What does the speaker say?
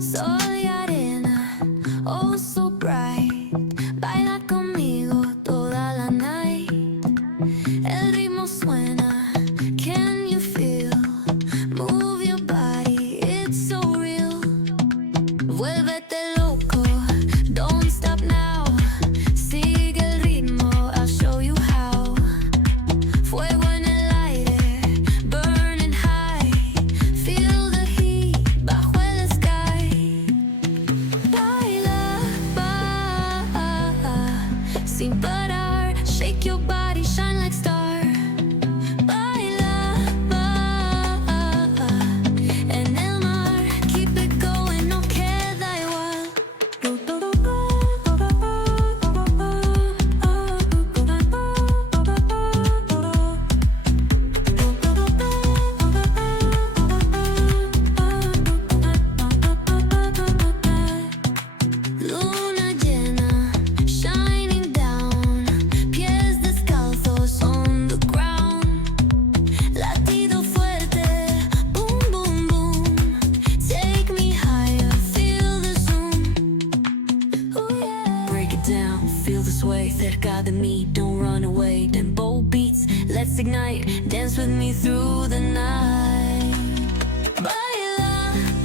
Soy arena, oh so bright. Baila conmigo toda la night. El ritmo suena, can you feel? Move your body, it's so real. Vuélvete loco, don't stop now. Sigue el ritmo, I'll show you how. Fuego en el aire, burning high. Feel the heat bajo el sky. Baila, sin parar. Shake your body, shine like star. Baila, en el mar. Keep it going, no queda igual. Luna llena, shining down. Pies descalzos on the ground. Latido fuerte, boom, boom, boom. Take me higher, feel the zoom. Ooh, yeah. Break it down, feel the sway. Cerca de mí, don't run away. Tempo beats, let's ignite. Dance with me through the night.